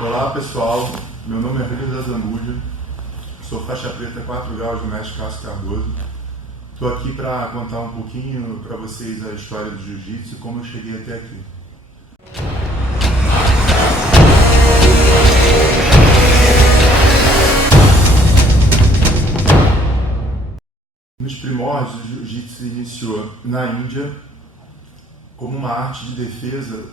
Olá pessoal, meu nome é Rubens Azambuja, sou faixa preta 4 graus do mestre Cássio Cardoso. Estou aqui para contar um pouquinho para vocês a história do jiu-jitsu e como eu cheguei até aqui. Nos primórdios, o jiu-jitsu se iniciou na Índia como uma arte de defesa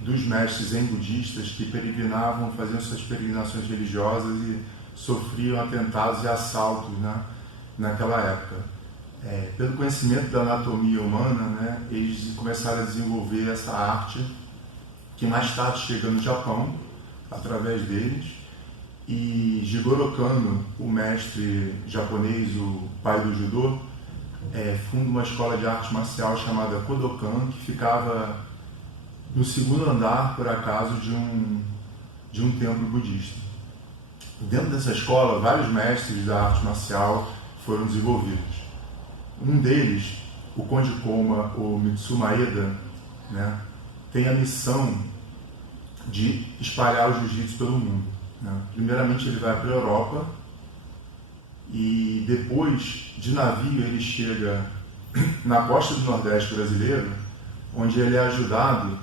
dos mestres zen budistas que peregrinavam, faziam suas peregrinações religiosas e sofriam atentados e assaltos, naquela época. Pelo conhecimento da anatomia humana, eles começaram a desenvolver essa arte que mais tarde chega no Japão, através deles, e Jigoro Kano, o mestre japonês, o pai do judô, funda uma escola de arte marcial chamada Kodokan, que ficava no segundo andar, por acaso, de um templo budista. Dentro dessa escola, vários mestres da arte marcial foram desenvolvidos. Um deles, o Konde Koma, o Mitsu Maeda, tem a missão de espalhar o jiu-jitsu pelo mundo. Primeiramente ele vai para a Europa e depois, de navio, ele chega na costa do Nordeste brasileiro, onde ele é ajudado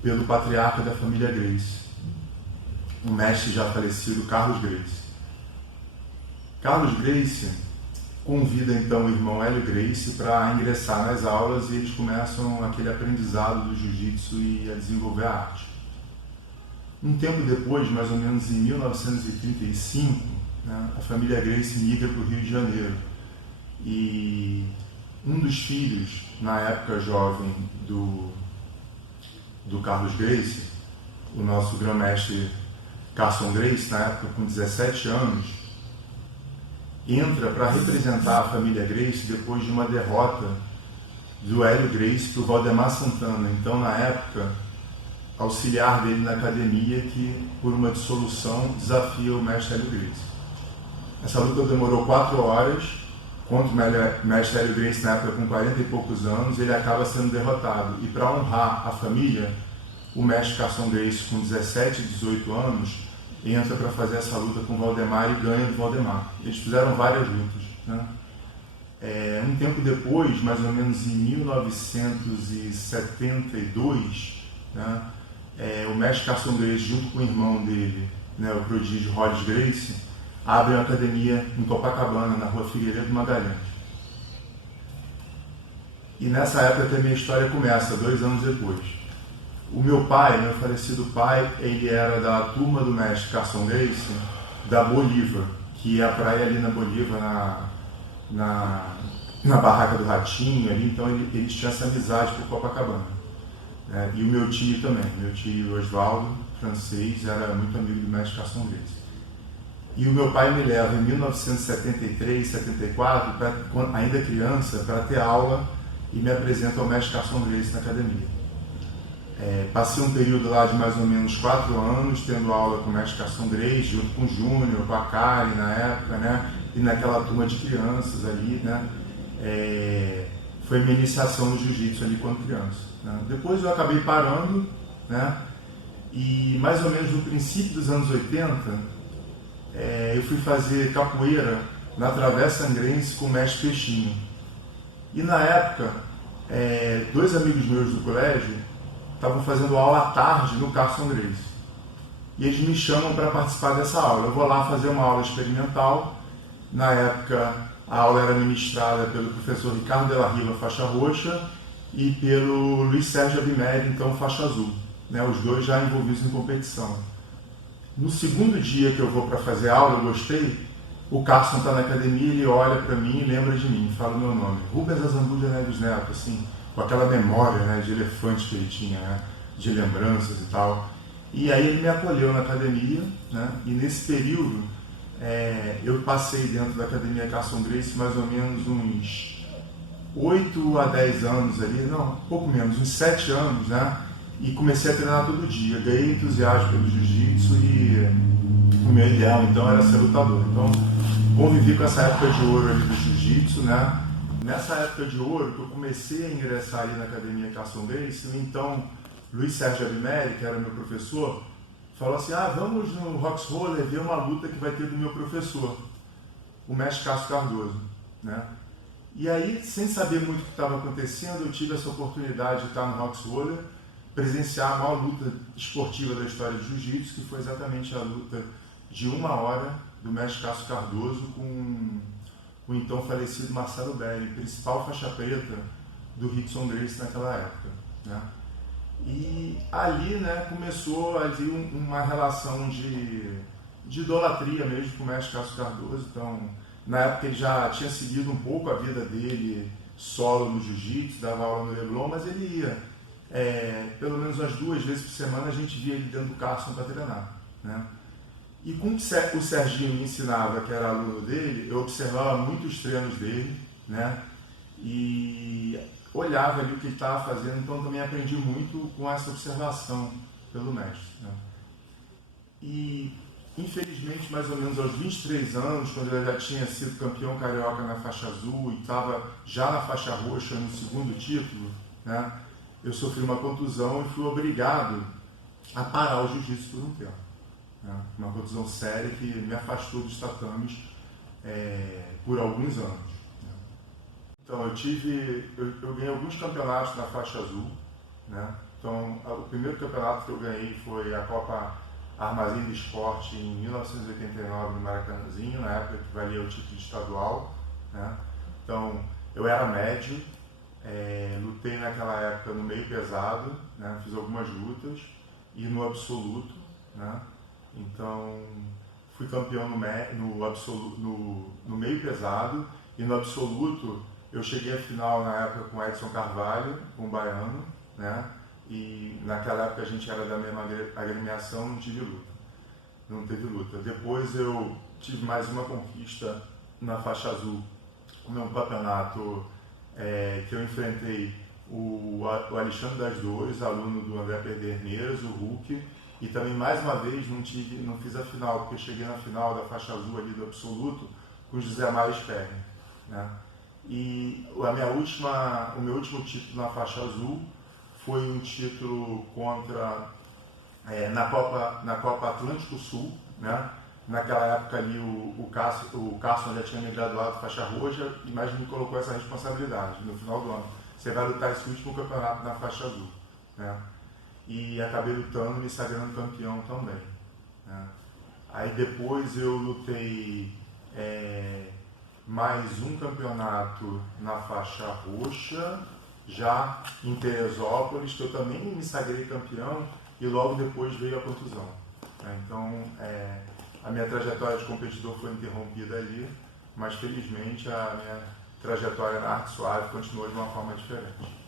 pelo patriarca da família Gracie, um mestre já falecido, Carlos Gracie. Carlos Gracie convida então o irmão Hélio Gracie para ingressar nas aulas e eles começam aquele aprendizado do jiu-jitsu e a desenvolver a arte. Um tempo depois, mais ou menos em 1935, a família Gracie migra para o Rio de Janeiro e um dos filhos, na época jovem do Carlos Gracie, o nosso grão-mestre Carson Gracie, na época com 17 anos, entra para representar a família Gracie depois de uma derrota do Hélio Gracie para o Valdemar Santana, então na época auxiliar dele na academia, que por uma dissolução desafia o mestre Hélio Gracie. Essa luta demorou 4 horas, contra o mestre Hélio Gracie na época com 40 e poucos anos, ele acaba sendo derrotado. E para honrar a família, o mestre Carson Gracie, com 17 e 18 anos, entra para fazer essa luta com o Valdemar e ganha do Valdemar. Eles fizeram várias lutas. Um tempo depois, mais ou menos em 1972, o mestre Carson Gracie, junto com o irmão dele, o prodígio Hollis Gracie, abre uma academia em Copacabana, na rua Figueiredo Magalhães. E nessa época que a minha história começa, 2 anos depois. O meu pai, meu falecido pai, ele era da turma do mestre Carson Gracie, da Bolívar, que é a praia ali na Bolívar, na barraca do Ratinho, ali, então eles tinham essa amizade por Copacabana. E o meu tio também, meu tio Oswaldo, francês, era muito amigo do mestre Carson Gracie. E o meu pai me leva em 1973, 74, ainda criança, para ter aula e me apresenta ao mestre Carson Gracie na academia. Passei um período lá de mais ou menos 4 anos, tendo aula com o mestre Carson Gracie, junto com o Júnior, com a Karen na época, e naquela turma de crianças ali, foi minha iniciação no jiu-jitsu ali quando criança. Depois eu acabei parando, e mais ou menos no princípio dos anos 80, eu fui fazer capoeira na Travessa Angrense com o mestre Peixinho. E na época, 2 amigos meus do colégio estavam fazendo aula à tarde no Carson Gracie. E eles me chamam para participar dessa aula. Eu vou lá fazer uma aula experimental. Na época, a aula era ministrada pelo professor Ricardo Della Riva, faixa roxa, e pelo Luiz Sérgio Abimeri, então faixa azul. Os dois já envolvidos em competição. No segundo dia que eu vou para fazer aula, eu gostei, o Carson está na academia, ele olha para mim e lembra de mim, fala o meu nome. Rubens Azambuja Neves Neto, assim, com aquela memória de elefante que ele tinha, de lembranças e tal. E aí ele me acolheu na academia, e nesse período eu passei dentro da academia Carson Gracie mais ou menos uns 8 a 10 anos ali, não, um pouco menos, uns 7 anos, e comecei a treinar todo dia. Ganhei entusiasmo pelo jiu-jitsu e o meu ideal então era ser lutador. Então convivi com essa época de ouro ali do jiu-jitsu, Nessa época de ouro que eu comecei a ingressar ali na academia Carson Gracie, então Luiz Sérgio Abimeri, que era meu professor, falou assim, vamos no Roxroller ver uma luta que vai ter do meu professor, o mestre Cássio Cardoso, né? E aí, sem saber muito o que estava acontecendo, eu tive essa oportunidade de estar no Roxroller, presenciar a maior luta esportiva da história de jiu-jitsu, que foi exatamente a luta de 1 hora do mestre Cássio Cardoso com o então falecido Marcelo Belli, principal faixa preta do Rickson Gracie naquela época, né? E ali, né, começou ali uma relação de idolatria mesmo com o mestre Cássio Cardoso. Então, na época ele já tinha seguido um pouco a vida dele solo no jiu-jitsu, dava aula no Leblon, mas ele ia, pelo menos umas 2 vezes por semana, a gente via ele dentro do Carson para treinar, né? E com o Serginho me ensinava, que era aluno dele, eu observava muito os treinos dele, né? E olhava ali o que ele estava fazendo, então também aprendi muito com essa observação pelo mestre, né? E infelizmente, mais ou menos aos 23 anos, quando eu já tinha sido campeão carioca na faixa azul e estava já na faixa roxa no segundo título, né, eu sofri uma contusão e fui obrigado a parar o jiu-jitsu por um tempo, né? Uma contusão séria que me afastou dos tatames por alguns anos, né? Então eu ganhei alguns campeonatos na faixa azul, né? Então o primeiro campeonato que eu ganhei foi a Copa Armazém do Esporte em 1989 no Maracanãzinho, na época que valia o título estadual, né? Então eu era médio, lutei naquela época no meio pesado, né? Fiz algumas lutas, e no absoluto, né? Então fui campeão no meio pesado, e no absoluto eu cheguei à final na época com Edson Carvalho, com o baiano, né? E naquela época a gente era da mesma agremiação, não teve luta. Depois eu tive mais uma conquista na faixa azul, no meu campeonato, que eu enfrentei o Alexandre das Dores, aluno do André Pederneiras, o Hulk, e também mais uma vez não fiz a final, porque eu cheguei na final da faixa azul ali do absoluto com o José Mário Sperry, né? E o meu último título na faixa azul foi um título na Copa Atlântico Sul, né? Naquela época ali o Carson já tinha me graduado faixa roxa, mas me colocou essa responsabilidade no final do ano. Você vai lutar esse último campeonato na faixa azul, né? E acabei lutando, me sagrando campeão também, né? Aí depois eu lutei mais um campeonato na faixa roxa, já em Teresópolis, que eu também me sagrei campeão, e logo depois veio a contusão, né? Então a minha trajetória de competidor foi interrompida ali, mas felizmente a minha trajetória na arte suave continuou de uma forma diferente.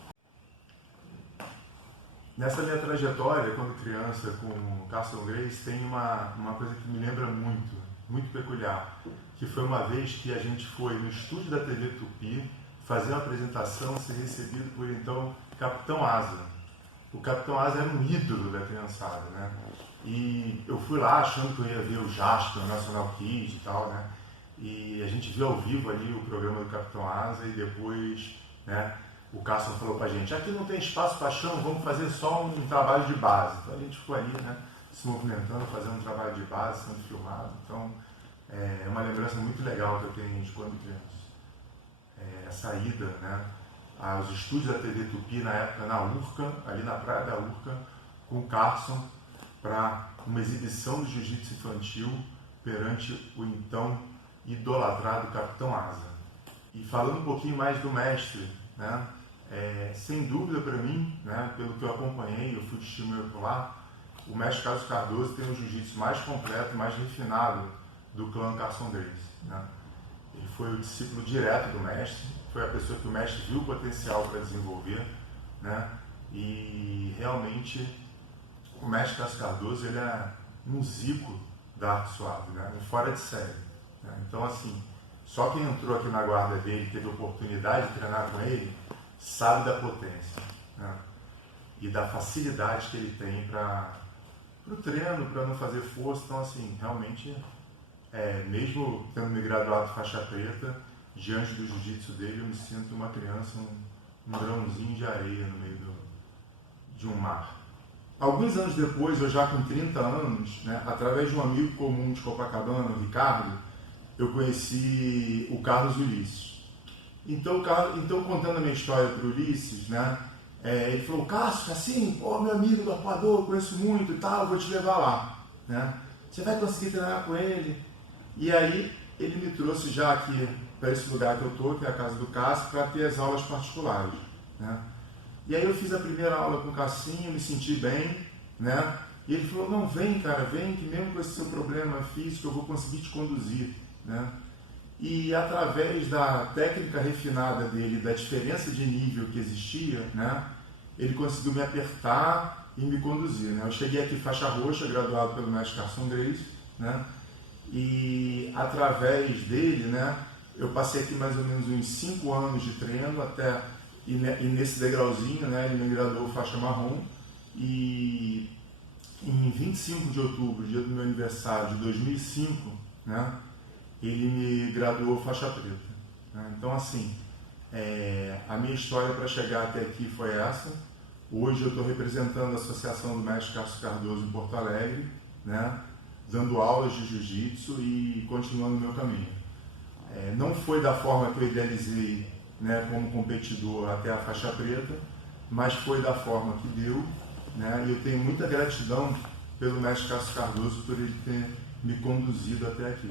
Nessa minha trajetória, quando criança, com o Carson Gracie, tem uma coisa que me lembra muito, muito peculiar, que foi uma vez que a gente foi no estúdio da TV Tupi fazer uma apresentação, ser recebido por então Capitão Asa. O Capitão Asa era um ídolo da criançada, né? E eu fui lá achando que eu ia ver o Jasper, o National Kid e tal, né? E a gente viu ao vivo ali o programa do Capitão Asa, e depois, né, o Carson falou pra gente, aqui não tem espaço para chão, vamos fazer só um trabalho de base. Então a gente ficou ali, né, se movimentando, fazendo um trabalho de base, sendo filmado. Então é uma lembrança muito legal que eu tenho de quando criança. Essa ida, né, aos estúdios da TV Tupi, na época na Urca, ali na praia da Urca, com o Carson, para uma exibição de jiu-jitsu infantil perante o então idolatrado Capitão Asa. E falando um pouquinho mais do mestre, né, sem dúvida para mim, né, pelo que eu acompanhei, eu fui testemunho por lá, o mestre Cássio Cardoso tem o jiu-jitsu mais completo, mais refinado do clã Carson Gracie, né? Ele foi o discípulo direto do mestre, foi a pessoa que o mestre viu o potencial para desenvolver, né? E realmente o mestre Cássio Cardoso, ele é um zico da arte suave, né? Fora de série, né? Então assim, só quem entrou aqui na guarda dele, teve a oportunidade de treinar com ele, sabe da potência, né? E da facilidade que ele tem para o treino, para não fazer força. Então assim, realmente, mesmo tendo me graduado faixa preta, diante do jiu-jitsu dele eu me sinto uma criança, um grãozinho de areia no meio de um mar. Alguns anos depois, eu já com 30 anos, né, através de um amigo comum de Copacabana, o Ricardo, eu conheci o Carlos Ulisses. Então, contando a minha história para o Ulisses, né, ele falou: Cássio, assim, pô, meu amigo do Arpoador, eu conheço muito e tal, eu vou te levar lá. Né? Você vai conseguir treinar com ele? E aí, ele me trouxe já aqui para esse lugar que eu estou, que é a casa do Cássio, para ter as aulas particulares. Né? E aí eu fiz a primeira aula com o Cassinho, me senti bem, né? E ele falou: não, vem cara, vem, que mesmo com esse seu problema físico eu vou conseguir te conduzir, né? E através da técnica refinada dele, da diferença de nível que existia, né? Ele conseguiu me apertar e me conduzir, né? Eu cheguei aqui faixa roxa, graduado pelo mestre Carson Grace, né? E através dele, né? Eu passei aqui mais ou menos uns 5 anos de treino até... E nesse degrauzinho, né, ele me graduou faixa marrom, e em 25 de outubro, dia do meu aniversário de 2005, né, ele me graduou faixa preta. Né? Então, assim, a minha história para chegar até aqui foi essa. Hoje eu estou representando a Associação do Mestre Cássio Cardoso em Porto Alegre, né, dando aulas de jiu-jitsu e continuando o meu caminho. Não foi da forma que eu idealizei, né, como competidor até a faixa preta, mas foi da forma que deu, né, e eu tenho muita gratidão pelo mestre Cássio Cardoso por ele ter me conduzido até aqui.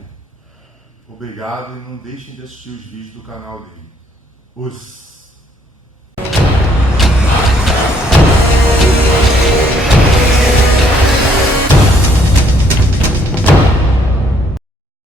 Obrigado, e não deixem de assistir os vídeos do canal dele.